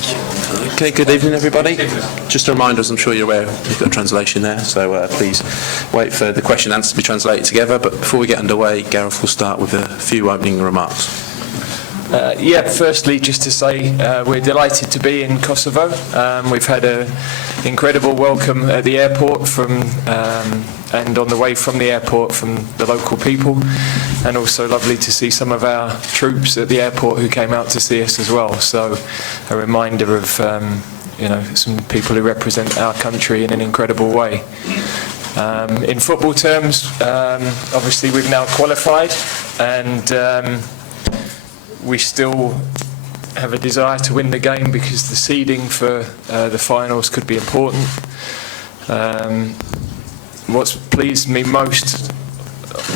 Okay, good evening everybody. Just a reminder, as I'm sure you're aware, we've got a translation there, so please wait for the question and answer to be translated together. But before we get underway, Gareth will start with a few opening remarks. Firstly, just to say we're delighted to be in Kosovo. We've had an incredible welcome at the airport and on the way from the airport from the local people, and also lovely to see some of our troops at the airport who came out to see us as well. So a reminder of some people who represent our country in an incredible way. In football terms, obviously we've now qualified, and we still have a desire to win the game because the seeding for the finals could be important. What's pleased me most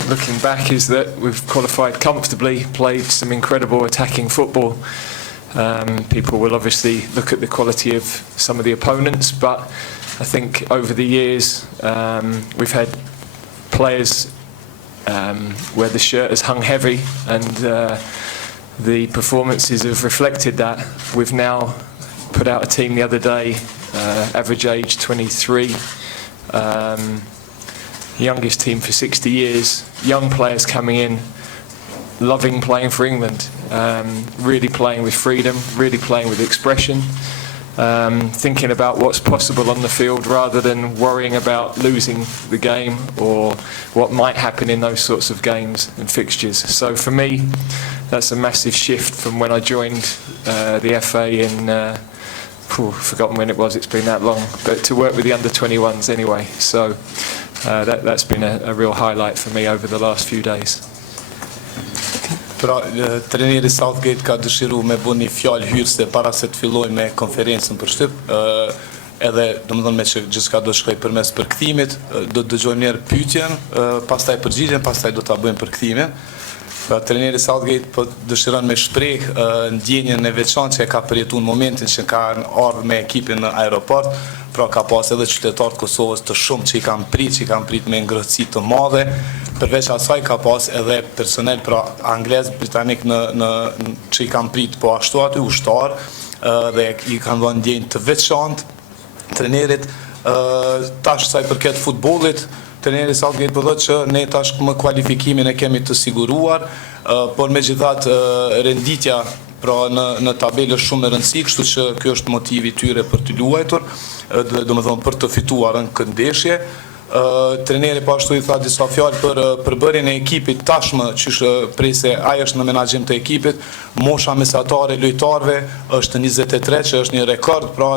looking back is that we've qualified comfortably, played some incredible attacking football. People will obviously look at the quality of some of the opponents, but I think over the years we've had players where the shirt has hung heavy, and the performances have reflected that. We've now put out a team the other day, average age 23, youngest team for 60 years, young players coming in, loving playing for England, really playing with freedom, really playing with expression, thinking about what's possible on the field rather than worrying about losing the game or what might happen in those sorts of games and fixtures. So for me, that's a massive shift from when I joined the FA in, forgotten when it was, it's been that long, but to work with the under-21s anyway. So that's been a real highlight for me over the last few days. Pra, trajneri Southgate ka dëshiru me bu një fjalë hyrëse para se të filloj me konferencën për shtyp, edhe domethënë me që gjithçka do shkoj përmes përkthimit, do të dëgjojmë njerë pyetjen, pastaj përgjigjen, pastaj do ta bëjmë përkthimin. Pra, trajneri Southgate po dëshiron me shpreh ndjenjen e veçantë që e ka përjetuar në momentin që ka ardhur me ekipin në aeroport. Pra, ka pas edhe qytetarët Kosovës të shumë që i kanë prit me ngrohtësi të madhe. Përveç asaj ka pas edhe personel, pra anglez, britanik që i kanë prit po ashtu aty ushtar, dhe i kanë dhënë ndjenjë të veçantë trajnerit. Tash sa i përket futbollit, trajneri Southgate po thotë që ne tash me kualifikimin e kemi të siguruar, por megjithatë renditja pra në tabelë është shumë e rëndësishme, kështu që ky është motivi i tyre për të luajtur, domethënë për të fituar në këtë ndeshje. Trajneri po ashtu i tha disa fjalë për përbërjen e ekipit tashmë, që prese ai është në menaxhim të ekipit, mosha mesatare lojtarëve është 23, që është një rekord pra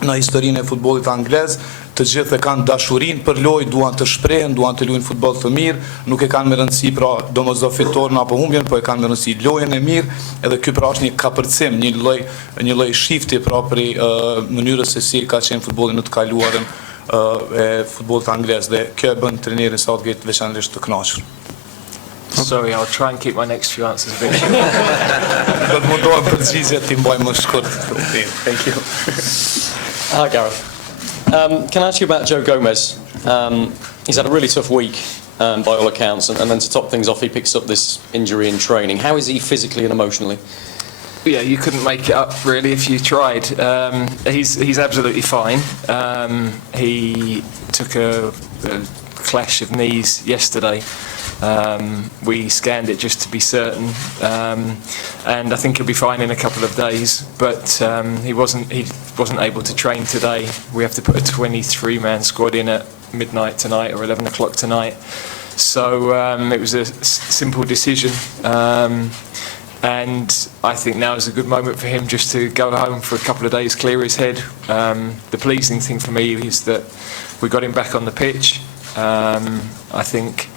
në historinë e futbollit anglez. Të gjithë e kanë dashurinë për lojë, duan të shprehen, duan të luajnë futboll të mirë, nuk e kanë me rëndësi pra domosdoshmë fitoren apo humbjen, po e kanë me rëndësi lojën e mirë, edhe ky pra është një kapërcim, një lloj shifti pra për mënyrës se si ka qenë futbolli në të kaluarën e futbollit anglez, dhe kjo e bën trajnerin Southgate veçanërisht të kënaqur. Sorry, I'll try and keep my next few answers a bit short. Do të mundohem përgjigjet t'i mbaj më shkurt. Thank you. Hi, Gareth. Can I ask you about Joe Gomez? He's had a really tough week by all accounts, and then to top things off, he picks up this injury in training. How is he physically and emotionally? Yeah, you couldn't make it up really if you tried. He's absolutely fine. He took a clash of knees yesterday. We scanned it just to be certain, and I think he'll be fine in a couple of days. But he wasn't able to train today. We have to put a 23-man squad in at midnight tonight or 11 o'clock tonight. So it was a simple decision. And I think now is a good moment for him just to go home for a couple of days, clear his head. The pleasing thing for me is that we got him back on the pitch. I think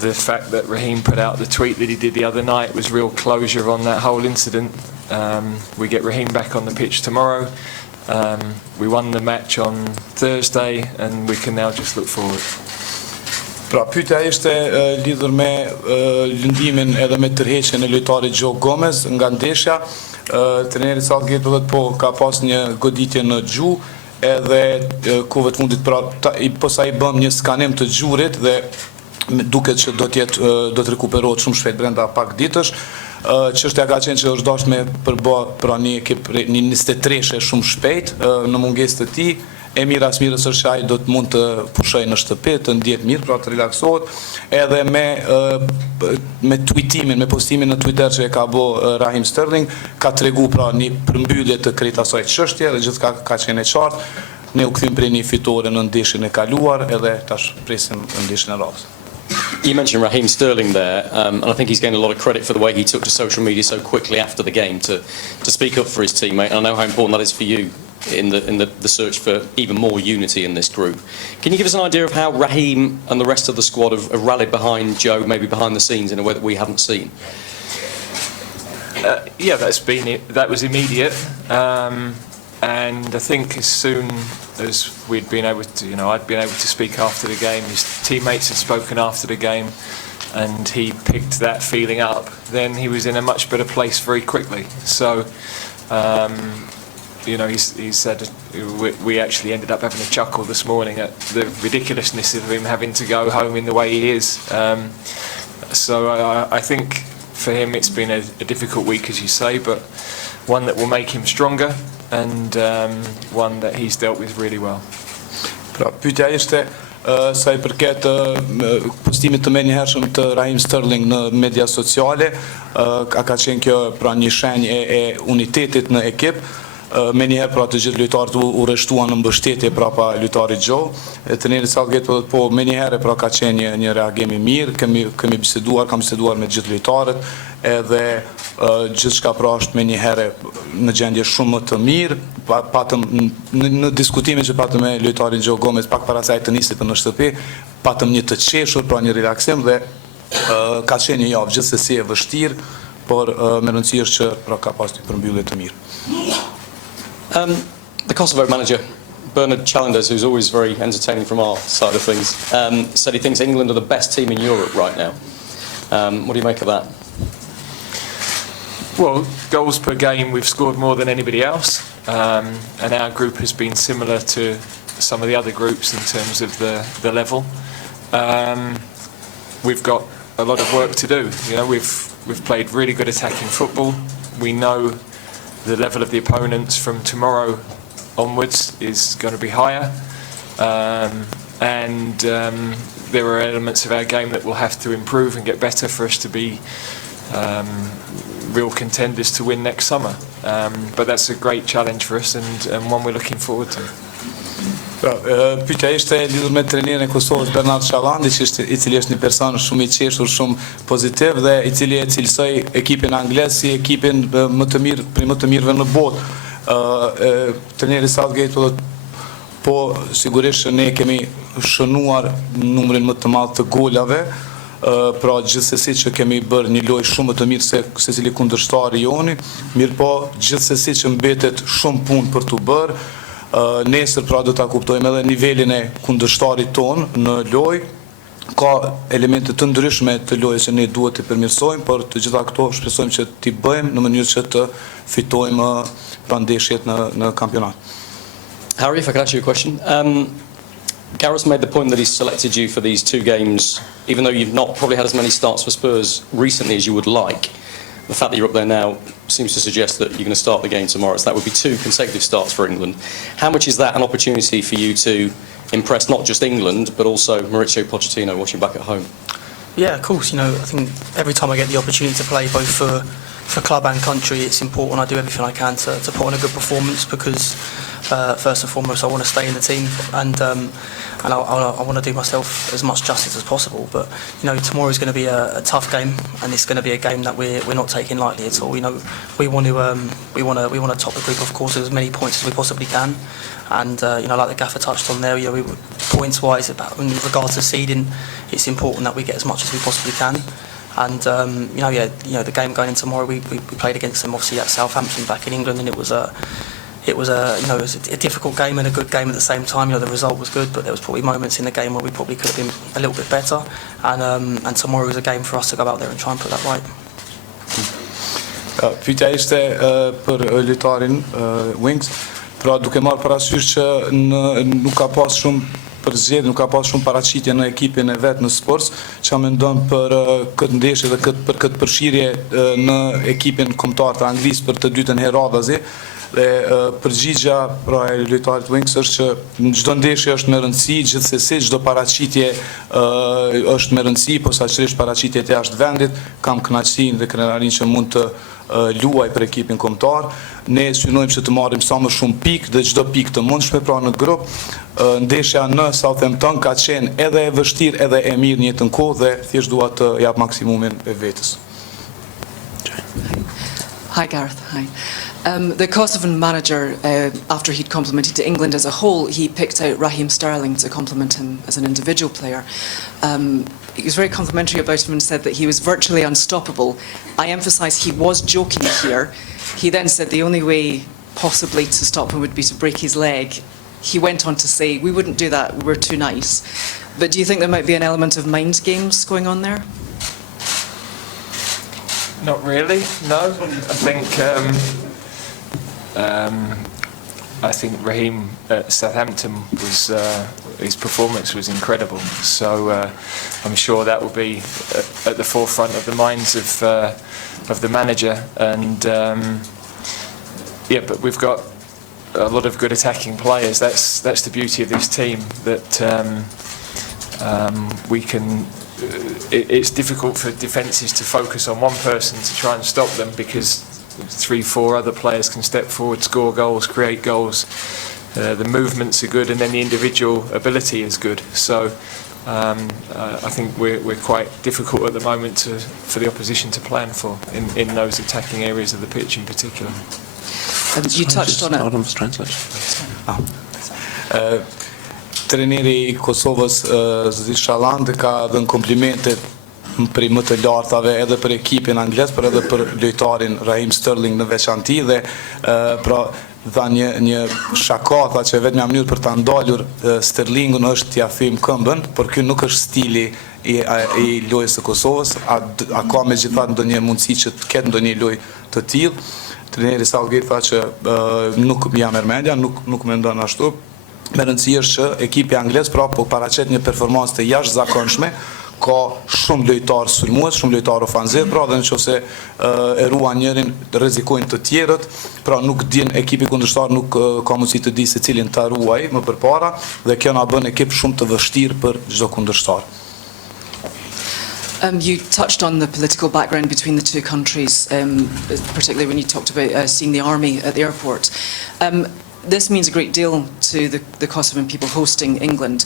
the fact that Raheem put out the tweet that he did the other night was real closure on that whole incident. We get Raheem back on the pitch tomorrow. We won the match on Thursday, and we can now just look forward. Pra, pyetja ishte lidhur me lëndimin edhe me tërheqjen e lojtarit Joe Gomez nga ndeshja. Trajneri Southgate do të ka pas një goditje në gjuhë, edhe kohëve të fundit pra posa i bëm një skanim të gjurit dhe duket që do të rekuperohet shumë shpejt brenda pak ditësh. Çështja ka qenë që është dashur me përba pra një ekip një 23 shumë shpejt në mungesë të tij. Emir Asmirës është ai do të mund të pushoj në shtëpi, të ndjet mirë, pra të relaksohet, edhe me tweetimin, me postimin në Twitter që e ka bë Raheem Sterling, ka tregu pra një përmbyllje të krejt asaj çështje dhe gjithçka ka qenë e qartë. Ne u kthym prej një fitore në ndeshjen e kaluar edhe tash presim ndeshjen e radhës. You mentioned Raheem Sterling there, and I think he's gained a lot of credit for the way he took to social media so quickly after the game to speak up for his teammate. And I know how important that is for you in the search for even more unity in this group. Can you give us an idea of how Raheem and the rest of the squad have rallied behind Joe, maybe behind the scenes in a way that we haven't seen? Yeah, that was immediate, and I think as soon as we'd been able to, I'd been able to speak after the game, his teammates had spoken after the game, and he picked that feeling up, then he was in a much better place very quickly. So, he said we actually ended up having a chuckle this morning at the ridiculousness of him having to go home in the way he is. So I think for him it's been a difficult week, as you say, but one that will make him stronger and one that he's dealt with really well. Pra, pyetja ishte sa I përket postimit të menjëhershëm të Raheem Sterling në media sociale, ka qenë kjo pra një shenjë e unitetit në ekip. Menjëherë pra të gjithë lojtarët u rreshtuan në mbështetje prapa lojtarit Joe. Trajneri Southgate po menjëherë pra ka qenë një reagim I mirë, kam biseduar me gjithë lojtarët, edhe gjithçka pra është menjëherë në gjendje shumë më të mirë. Patëm në diskutimin që patëm me lojtarin Joe Gomez pak para saj të nisit në shtëpi, patëm një të qeshur, pra një relaksim dhe ka qenë një javë gjithsesi e vështirë, por me rëndësi është që pra ka pas një përmbyllje të mirë. The Kosovo manager, Bernard Chalenders, who's always very entertaining from our side of things, said he thinks England are the best team in Europe right now. What do you make of that? Well, goals per game, we've scored more than anybody else, and our group has been similar to some of the other groups in terms of the level. We've got a lot of work to do. We've played really good attacking football. We know the level of the opponents from tomorrow onwards is going to be higher, and there are elements of our game that will have to improve and get better for us to be real contenders to win next summer. But that's a great challenge for us and one we're looking forward to. Pyetja ishte lidhur me trajnerin e Kosovës Bernard Chalandi, I cili është një person shumë I qeshur, shumë pozitiv dhe I cili e cilësoi ekipin anglisë si ekipin më të mirë, prej më të mirëve në botë. Trajneri Southgate po sigurisht ne kemi shënuar numrin më të madh të golave, pra gjithsesi që kemi bërë një lojë shumë më të mirë se secili kundërshtar I joni, mirë po gjithsesi që mbetet shumë punë për t'u bërë. Nesër pra do ta kuptojmë edhe nivelin e kundërshtarit ton në lojë. Ka elemente të ndryshme të lojës që ne duhet të përmirësojmë, por të gjitha këto shpresojmë që t'i bëjmë në mënyrë që të fitojmë pra ndeshjet në kampionat. Harry, if I could ask you a question. Gareth made the point that he's selected you for these two games, even though you've not probably had as many starts for Spurs recently as you would like. The fact that you're up there now seems to suggest that you're going to start the game tomorrow, so that would be two consecutive starts for England. How much is that an opportunity for you to impress not just England, but also Mauricio Pochettino watching back at home? Yeah, of course. I think every time I get the opportunity to play both for club and country, it's important I do everything I can to put on a good performance because first and foremost I want to stay in the team and I want to do myself as much justice as possible. But tomorrow is going to be a tough game, and it's going to be a game that we're not taking lightly at all. We want to top the group, of course, with as many points as we possibly can. And like the gaffer touched on there, points wise in regards to seeding, it's important that we get as much as we possibly can. And the game going in tomorrow, we played against them obviously at Southampton back in England, and it was a difficult game and a good game at the same time. The result was good, but there was probably moments in the game where we probably could have been a little bit better. And tomorrow is a game for us to go out there and try and put that right. Pyetja ishte për lojtarin Wings, pra duke marrë parasysh që nuk ka pas shumë përzgjedhje, nuk ka pas shumë paraqitje në ekipin e vet në Spurs, çka mendon për këtë ndeshje dhe për këtë përfshirje në ekipin kombëtar të Anglisë për të dytën herë radhazi. Dhe përgjigja pra e lojtarit Winks është që në çdo ndeshje është me rëndësi, gjithsesi çdo paraqitje është me rëndësi, posaçërisht paraqitjet e jashtë vendit. Kam kënaqësinë dhe krenarinë që mund të luaj për ekipin kombëtar. Ne synojmë që të marrim sa më shumë pikë dhe çdo pikë të mundshme pra në grup. Ndeshja në Southampton ka qenë edhe e vështirë edhe e mirë në njëjtën kohë dhe thjesht dua të jap maksimumin e vetes. Hi, Gareth. Hi. The Kosovan manager, after he'd complimented England as a whole, he picked out Raheem Sterling to compliment him as an individual player. He was very complimentary about him and said that he was virtually unstoppable. I emphasise he was joking here. He then said the only way possibly to stop him would be to break his leg. He went on to say, we wouldn't do that, we're too nice. But do you think there might be an element of mind games going on there? Not really, no. I think Raheem at Southampton was his performance was incredible. So I'm sure that will be at the forefront of the minds of the manager. And yeah, but we've got a lot of good attacking players. That's the beauty of this team. That we can. It's difficult for defences to focus on one person to try and stop them because 3-4 other players can step forward, score goals, create goals. The movements are good, and then the individual ability is good. So I think we're quite difficult at the moment for the opposition to plan for in those attacking areas of the pitch in particular. You touched on it. Hold on for translation. Trajneri I Kosovës Zis Shalland ka dhënë komplimente prej më të lartave edhe për ekipin anglez, por edhe për lojtarin Raheem Sterling në veçanti dhe pra dha një shakata që vetëm mënyrë për ta ndalur Sterlingun është t'ia thym këmbën, por ky nuk është stili I lojës së Kosovës, a ka megjithatë ndonjë mundësi që të ketë ndonjë lojë të tillë. Trajneri Southgate tha që nuk jam Ermendja, nuk mendon ashtu. Me rëndësi është që ekipi anglez pra po paraqet një performancë të jashtëzakonshme, ka shumë lojtarë sulmues, shumë lojtarë ofanziv, pra dhe nëse e ruan njërin, rrezikojnë të tjerët, pra nuk din ekipi kundërshtar nuk ka mundësi të di se cilin ta ruaj më përpara dhe kjo na bën ekip shumë të vështirë për çdo kundërshtar. You touched on the political background between the two countries, particularly when you talked about seeing the army at the airport. This means a great deal to the Kosovan people hosting England.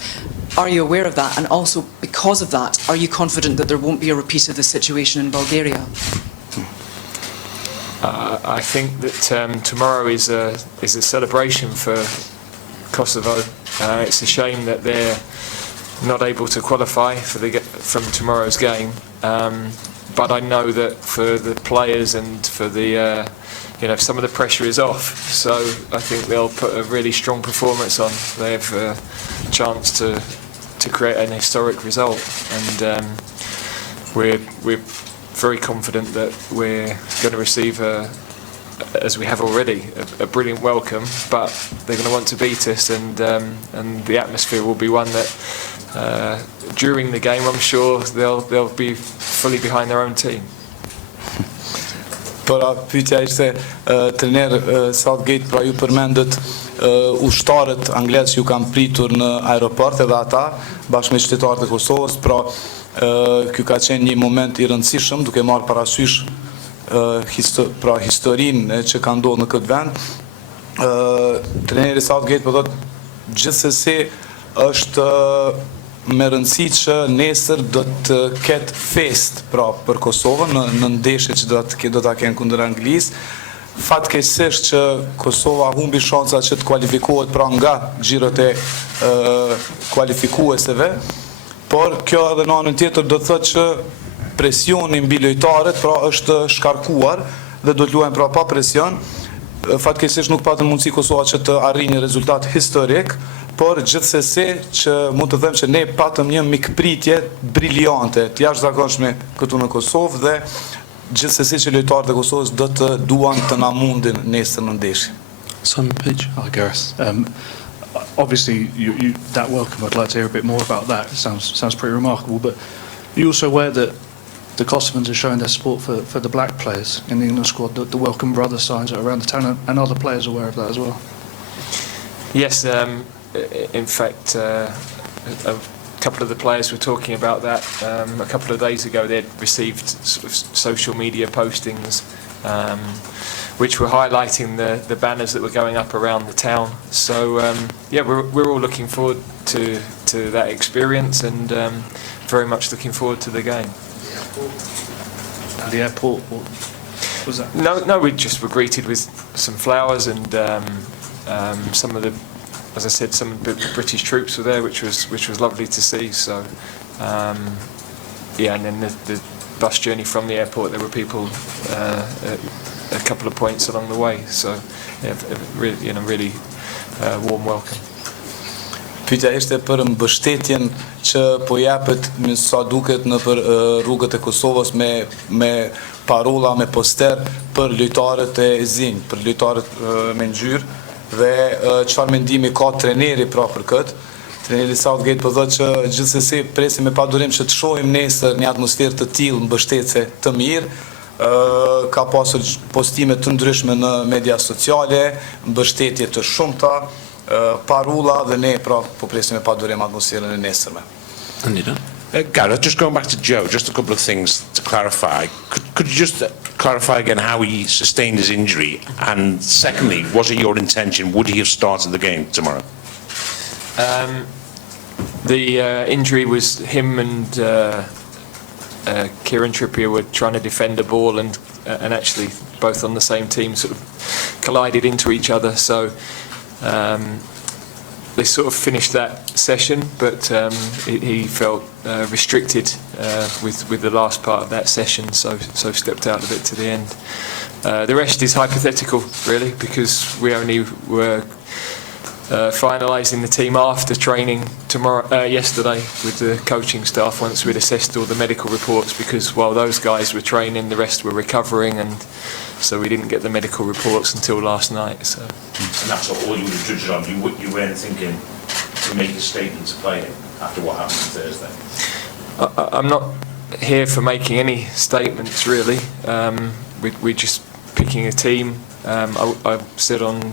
Are you aware of that? And also, because of that, are you confident that there won't be a repeat of the situation in Bulgaria? I think that tomorrow is a celebration for Kosovo. It's a shame that they're not able to qualify from tomorrow's game. But I know that for the players and for the some of the pressure is off, so I think they'll put a really strong performance on. They have a chance to create an historic result, and we're very confident that we're going to receive as we have already, a brilliant welcome. But they're going to want to beat us, and the atmosphere will be one that during the game I'm sure they'll be fully behind their own team. Pra pyetja ishte trajner Southgate pra ju përmendët ushtarët anglez ju kanë pritur në aeroport edhe ata bashkë me qytetarët e Kosovës, pra ky ka qenë një moment I rëndësishëm duke marrë parasysh historinë që ka ndodhur në këtë vend. Trajneri Southgate po thotë gjithsesi është me rëndësi që nesër do të ketë fest pra për Kosovën në ndeshje që do ta kenë kundër Anglisë. Fatkeqësisht që Kosova humbi shansa që të kualifikohet pra nga xhirot e kualifikueseve, por kjo edhe në anën tjetër do të thotë që presioni mbi lojtarët pra është shkarkuar dhe do të luajnë pra pa presion. Fatkeqësisht nuk patën mundësi Kosova që të arrijë një rezultat historik, por gjithsesi që mund të them që ne patëm një mikpritje briljante, të jashtëzakonshme këtu në Kosovë dhe gjithsesi që lojtarët e Kosovës do të duan të na mundin nesër në ndeshje. Simon Page. Hi, Gareth. obviously, that welcome, I'd like to hear a bit more about that. It sounds pretty remarkable. But you're also aware that the Kosovans are showing their support for the black players in the England squad, the Welcome Brother signs are around the town, and other players are aware of that as well. Yes, in fact, a couple of the players were talking about that a couple of days ago. They'd received sort of social media postings which were highlighting the banners that were going up around the town. So yeah, we're all looking forward to that experience, and very much looking forward to the game. At the airport, what was that? No, we just were greeted with some flowers, and some of the, as I said, some of the British troops were there, which was lovely to see. So yeah, and then the bus journey from the airport, there were people a couple of points along the way. So yeah, really warm welcome. Pyetja ishte për mbështetjen që po japet sa duket në për rrugët e Kosovës me parolla, me poster për lojtarët e zinj, për lojtarët me ngjyrë, dhe çfarë mendimi ka trajneri pra për këtë. Trajneri Southgate po thotë që gjithsesi presim me padurim që të shohim nesër një atmosferë të tillë mbështetëse të mirë. Ka pasur postime të ndryshme në media sociale, mbështetje të shumta, parola, dhe ne pra po presim me padurim atmosferën e nesërme. Gareth, just going back to Joe, just a couple of things to clarify. Could you just clarify again how he sustained his injury? And secondly, was it your intention, would he have started the game tomorrow? The injury was him and Kieran Trippier were trying to defend a ball, and actually both on the same team sort of collided into each other. So they sort of finished that session, but he felt restricted with the last part of that session, so stepped out of it to the end. The rest is hypothetical, really, because we only were finalising the team after training yesterday with the coaching staff, once we'd assessed all the medical reports, because while those guys were training, the rest were recovering, and so we didn't get the medical reports until last night. So. And that's all you would have judged on. You weren't thinking to make a statement to play after what happened on Thursday? I'm not here for making any statements, really. We're just picking a team. I said on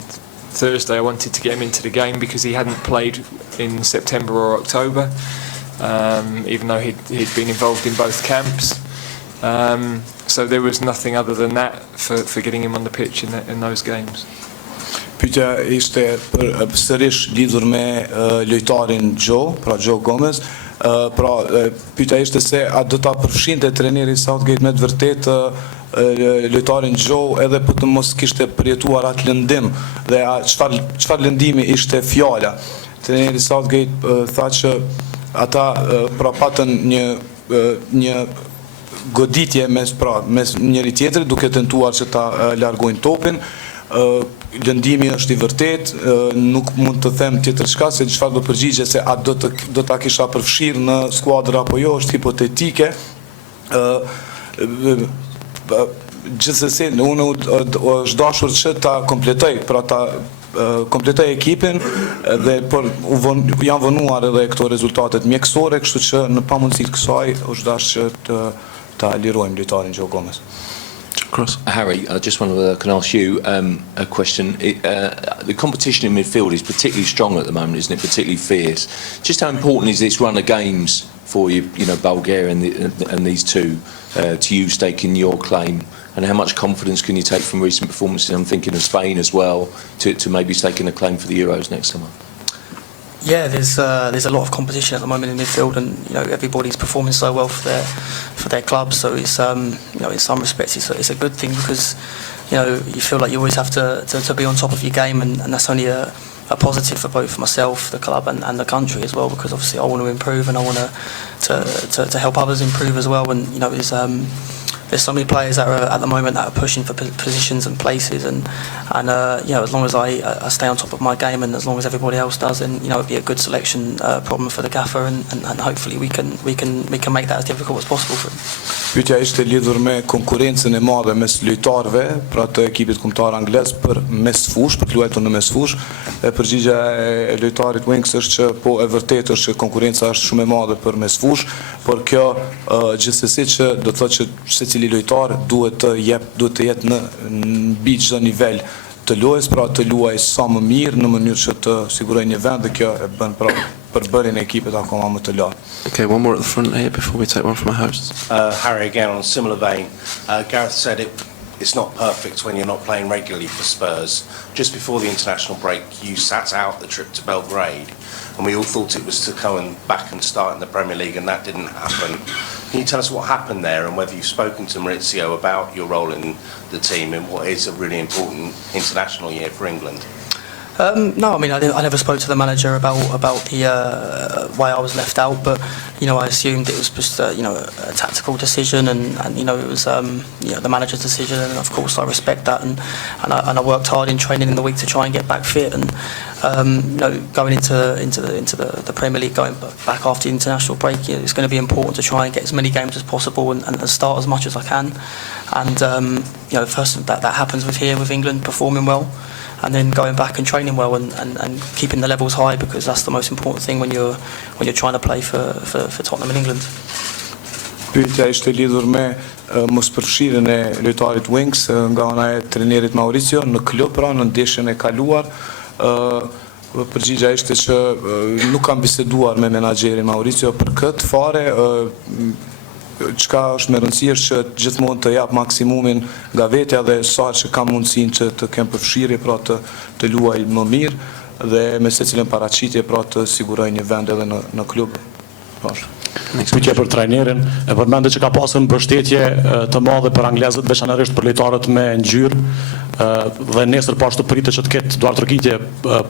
Thursday I wanted to get him into the game because he hadn't played in September or October, even though he'd been involved in both camps. So there was nothing other than that for getting him on the pitch in those games. Pyetja ishte për sërish lidhur me lojtarin Joe, pra Joe Gomez. Pra pyetja ishte se a do ta përfshinte trajneri Southgate me të vërtetë lojtarin Joe, edhe po të mos kishte përjetuar atë lëndim, dhe çfarë lëndimi ishte fjala. Trajneri Southgate tha që ata pra patën një goditje mes njëri tjetrit, duke tentuar që ta largojnë topin. Lëndimi është I vërtet, nuk mund të them tjetër çka se çfarë do përgjigje se a do ta kisha përfshirë në skuadër apo jo, është hipotetike. Gjithsesi, unë është dashur që ta kompletoj, pra ta kompletoj ekipin, dhe janë vonuar edhe këto rezultatet mjekësore, kështu që në pamundësi të kësaj është dashur që ta lirojmë lojtarin Joe Gomez. Harry, I just can ask you a question. The competition in midfield is particularly strong at the moment, isn't it? Particularly fierce. Just how important is this run of games for you, Bulgaria and these two, to you staking your claim? And how much confidence can you take from recent performances? I'm thinking of Spain as well, to maybe staking a claim for the Euros next summer. Yeah, there's a lot of competition at the moment in midfield, and everybody's performing so well for their clubs. So it's in some respects it's a good thing, because you feel like you always have to be on top of your game, and that's only a positive for both myself, the club, and the country as well, because obviously I want to improve, and I want to help others improve as well. And there's so many players that are at the moment that are pushing for positions and places, and you know, as long as I stay on top of my game and as long as everybody else does, then you know, it'd be a good selection problem for the gaffer, and hopefully we can make that as difficult as possible for him. Pyetja ishte lidhur me konkurrencën e madhe mes lojtarëve, pra të ekipit kombëtar anglez për mesfush, për të luajtur në mesfush. Përgjigjja e lojtarit Winks është që po e vërtetë është që konkurrenca është shumë e madhe për mesfush, por kjo gjithsesi që do të thotë që secili lojtar duhet të jetë në mbi çdo nivel të lojës, pra të luajë sa më mirë në mënyrë që të sigurojë një vend, dhe kjo e bën pra përbërjen e ekipit akoma më të lartë. Okay, one more at the front here before we take one from our hosts. Harry, again, on a similar vein, Gareth said it's not perfect when you're not playing regularly for Spurs. Just before the international break, you sat out the trip to Belgrade, and we all thought it was to come back and start in the Premier League, and that didn't happen. Can you tell us what happened there, and whether you've spoken to Maurizio about your role in the team in what is a really important international year for England? No, I mean, I never spoke to the manager about the why I was left out, but you know, I assumed it was just you know, a tactical decision, and you know, it was you know, the manager's decision, and of course I respect that, and I worked hard in training in the week to try and get back fit, and you know, going into the Premier League, going back after the international break, you know, it's going to be important to try and get as many games as possible and start as much as I can, and you know, first that happens with England performing well, and then going back and training well and keeping the levels high, because that's the most important thing when you're trying to play for Tottenham in England. Pyetja ishte lidhur me mospërfshirjen e lojtarit Winks nga ana e trajnerit Maurizio në klub, pra në ndeshjen e kaluar. Përgjigjja ishte që nuk kam biseduar me menaxherin Maurizio për këtë fare. Çka është me rëndësi është që gjithmonë të jap maksimumin nga vetja dhe sa që kam mundësinë që të kem përfshirje, pra të luaj më mirë dhe me secilën paraqitje, pra të siguroj një vend edhe në klub. Pyetja për trajnerin, e përmendet që ka pasur mbështetje të madhe për anglezët, veçanërisht për lojtarët me ngjyrë, dhe nesër pashtu pritet që të ketë duartërkitje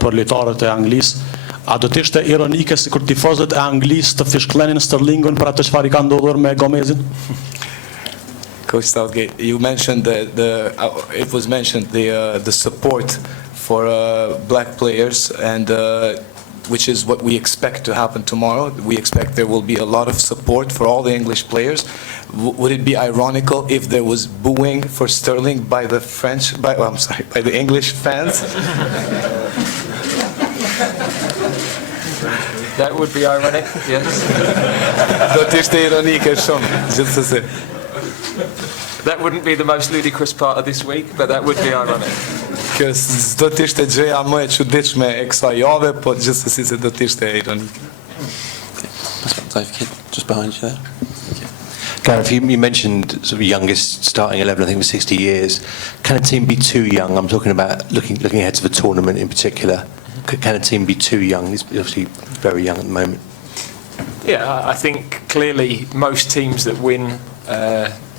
për lojtarët e Anglisë. A do të ishte ironike sikur tifozët e Anglisë të fishklenin Sterlingun për atë çfarë ka ndodhur me Gomezin? Coach Southgate, you mentioned it was mentioned the support for black players, and which is what we expect to happen tomorrow. We expect there will be a lot of support for all the English players. Would it be ironical if there was booing for Sterling by the by the English fans? That would be ironic, yes. Do të ishte ironike shumë, gjithsesi. That wouldn't be the most ludicrous part of this week, but that would be ironic. Kjo do të ishte gjëja më e çuditshme e kësaj jave, po gjithsesi se do të ishte ironike. Just behind you there. Gareth, you mentioned sort of youngest starting 11, I think, for 60 years. Can a team be too young? I'm talking about looking ahead to the tournament in particular. Can a team be too young? He's obviously very young at the moment. Yeah, I think clearly most teams that win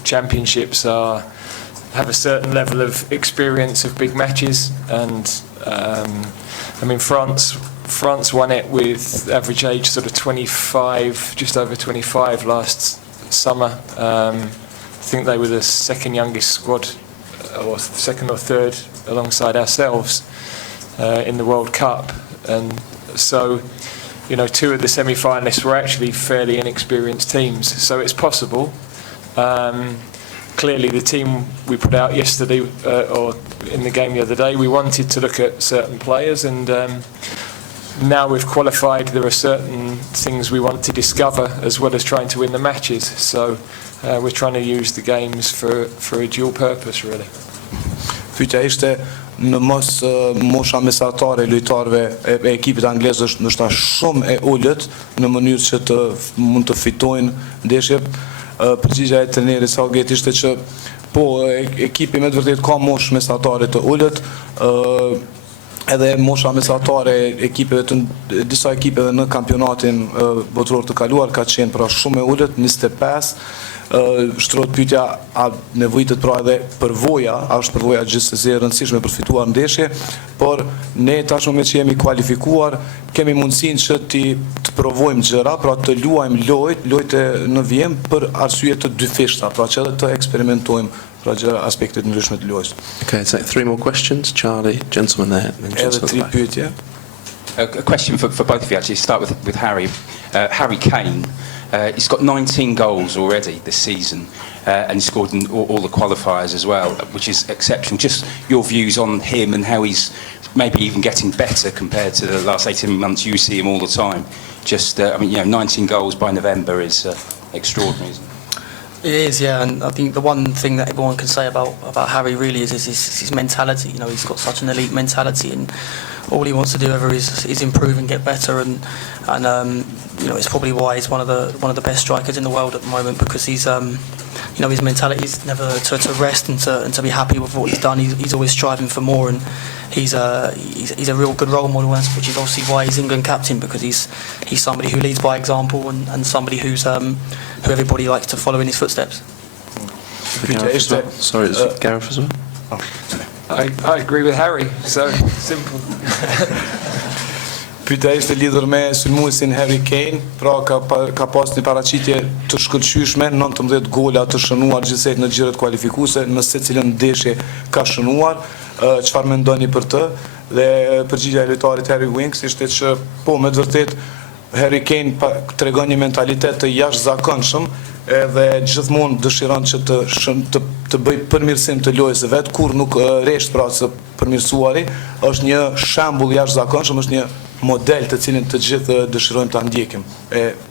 championships have a certain level of experience of big matches, and I mean France won it with average age sort of 25, just over 25 last summer. I think they were the second youngest squad, or second or third alongside ourselves in the World Cup, and so you know, two of the semi-finalists were actually fairly inexperienced teams, so it's possible. Clearly the team we put out yesterday, or in the game the other day, we wanted to look at certain players, and now we've qualified, there are certain things we want to discover as well as trying to win the matches, so we're trying to use the games for a dual purpose, really. Pyetja ishte në mosha mesatare e lojtarëve e ekipit anglez është ndoshta shumë e ulët në mënyrë që të mund të fitojnë ndeshje. Përgjigjja e trajnerit Southgate ishte që po ekipi me të vërtetë ka moshë mesatare të ulët, edhe mosha mesatare disa ekipeve në kampionatin botëror të kaluar ka qenë pra shumë e ulët, 25. shtrohet pyetja a nevojitet pra edhe përvoja, a është përvoja gjithsesi e rëndësishme për fituar ndeshje, por ne tashmë që jemi kualifikuar, kemi mundësinë që të provojmë gjëra, pra të luajmë lojtë në vijim për arsye të dyfishta, pra që edhe të eksperimentojmë pra gjëra aspektet ndryshme të lojës. Okay, take 3 more questions. Charlie, gentleman there. And then Edhe gentleman 3 at the back. pyetje. A question for both of you, actually. Start with Harry. Harry Kane, he's got 19 goals already this season, and he scored in all the qualifiers as well, which is exceptional. Just your views on him and how he's maybe even getting better compared to the last 18 months you see him all the time. Just, 19 goals by November is extraordinary, isn't it? It is, yeah, and I think the one thing that everyone can say about Harry really is his mentality. You know, he's got such an elite mentality, and all he wants to do ever is improve and get better. And it's probably why he's one of the best strikers in the world at the moment, because he's his mentality is never to rest and to be happy with what he's done. He's always striving for more, and he's a real good role model, which is obviously why he's England captain, because he's somebody who leads by example and somebody who everybody likes to follow in his footsteps. Gareth as well. Sorry, is it Gareth as well? I agree with Harry, so simple. Pyetja ishte lidhur me sulmuesin Harry Kane, pra ka pas një paraqitje të shkëlqyeshme, 19 gola të shënuar gjithsej në xhiret kualifikuese, në secilën ndeshje ka shënuar. Çfarë mendoni për të? Dhe përgjigjja e lojtarit Harry Winks ishte që po, me të vërtetë Harry Kane tregon një mentalitet të jashtëzakonshëm, edhe gjithmonë dëshiron që të bëj përmirësim të lojës së vet, kur nuk resht pra së përmirësuari, është një shembull jashtëzakonshëm, është një model të cilin të gjithë dëshirojmë ta ndjekim.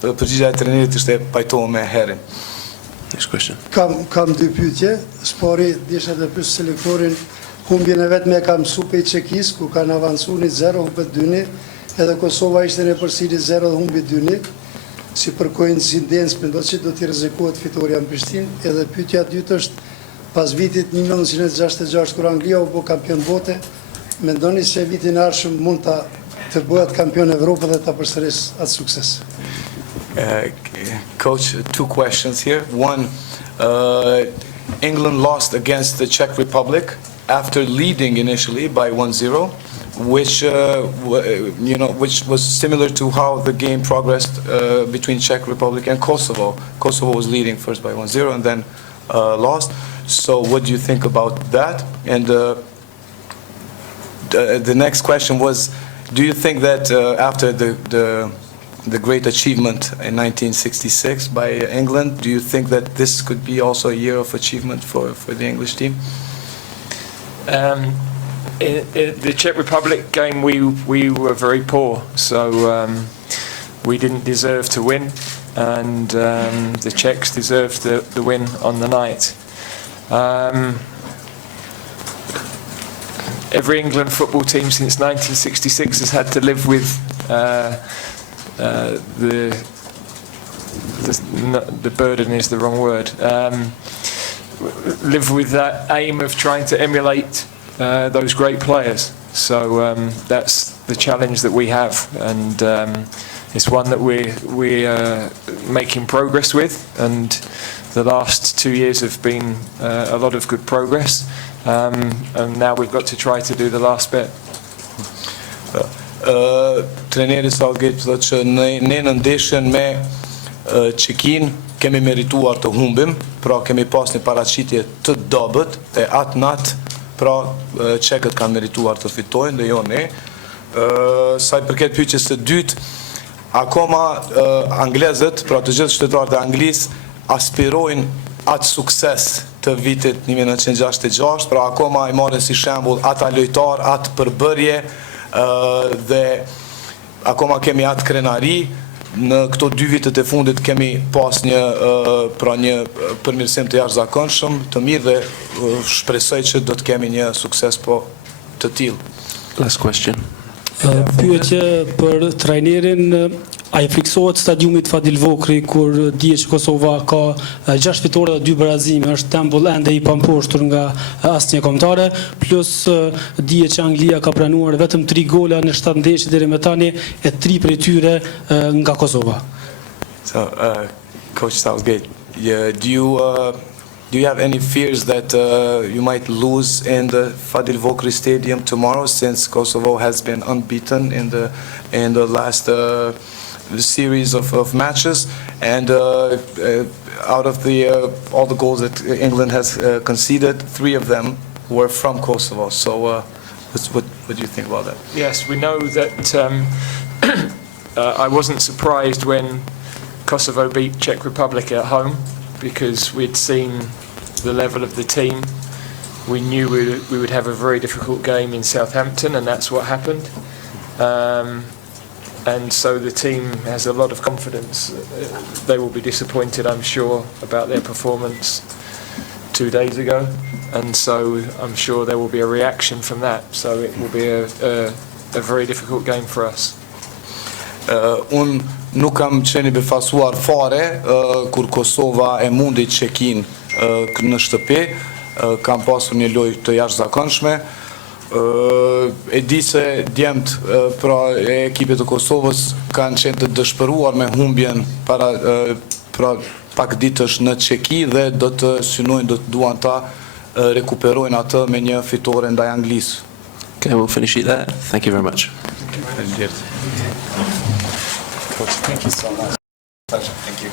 Përgjigjja e trajnerit ishte pajtohem me Harryn. Next question. Kam dy pyetje. Spori disha të pyes selektorin, humbjen e vetme ka mësuar pe Çekis, ku kanë avancuar 1-0 humbet 2-1, edhe Kosova ishte në përsi 0 dhe humbi 2-1. Si për koincidencë mendoj se do të rrezikohet fitoria në Prishtinë. Edhe pyetja e dytë është, pas vitit 1966 kur Anglia u bë kampion bote, mendoni se vitin e ardhshëm mund të bëhet kampion Evropë dhe ta përsërisë atë sukses? Coach, 2 questions here. One, England lost against the Czech Republic after leading initially by 1-0, which was similar to how the game progressed between Czech Republic and Kosovo. Kosovo was leading first by 1-0 and then lost. So what do you think about that? And the next question was, do you think that after the great achievement in 1966 by England, do you think that this could be also a year of achievement for the English team? In the Czech Republic game, we were very poor, so we didn't deserve to win, and the Czechs deserved the win on the night. Every England football team since 1966 has had to live with the burden is the wrong word. Live with that aim of trying to emulate those great players. So that's the challenge that we have, and it's one that we're making progress with. And the last 2 years have been a lot of good progress. And now we've got to try to do the last bit. Trajneri Southgate thotë që ne në ndeshjen me Çekin kemi merituar të humbim, pra kemi pas një paraqitje të dobët, e atë natë pra çekët kanë merituar të fitojnë dhe jo ne. Sa i përket pyetjes së dytë, akoma anglezët, pra të gjithë qytetarët e Anglisë aspirojnë atë sukses të vitit 1966, pra akoma i marrin si shembull ata lojtar, atë përbërje, dhe akoma kemi atë krenari. Në këto 2 vitet e fundit kemi pas një përmirësim të jashtëzakonshëm, të mirë, dhe shpresoj që do të kemi një sukses po të tillë. Last question. Pyetje për trajnerin, a i friksohet stadiumit Fadil Vokri kur dije që Kosova ka 6 fitore dhe 2 barazime, është tembull ende i pamposhtur nga asnjë kombëtare, plus dije që Anglia ka pranuar vetëm 3 gola në 7 ndeshje deri më tani, e 3 prej tyre nga Kosova. So, Coach Southgate, Do you have any fears that you might lose in the Fadil Vokri Stadium tomorrow, since Kosovo has been unbeaten in the last series of matches, and out of all the goals that England has conceded, 3 of them were from Kosovo. So what do you think about that? Yes, we know that I wasn't surprised when Kosovo beat Czech Republic at home, because we'd seen the level of the team. We knew we would have a very difficult game in Southampton, and that's what happened. And so the team has a lot of confidence. They will be disappointed, I'm sure, about their performance 2 days ago, and so I'm sure there will be a reaction from that. So it will be a very difficult game for us. Unë nuk kam qenë i befasuar fare kur Kosova e mundi Çekin në shtëpi. Kam pasur një lojë të jashtëzakonshme. E di se djemt pra e ekipit të Kosovës kanë qenë të dëshpëruar me humbjen para pak ditësh në Çeki, dhe do të synojnë, do të duan ta rekuperojnë atë me një fitore ndaj Anglisë. Okay, we'll finish it there. Thank you very much. Faleminderit. Thank you so much. Pleasure. Thank you.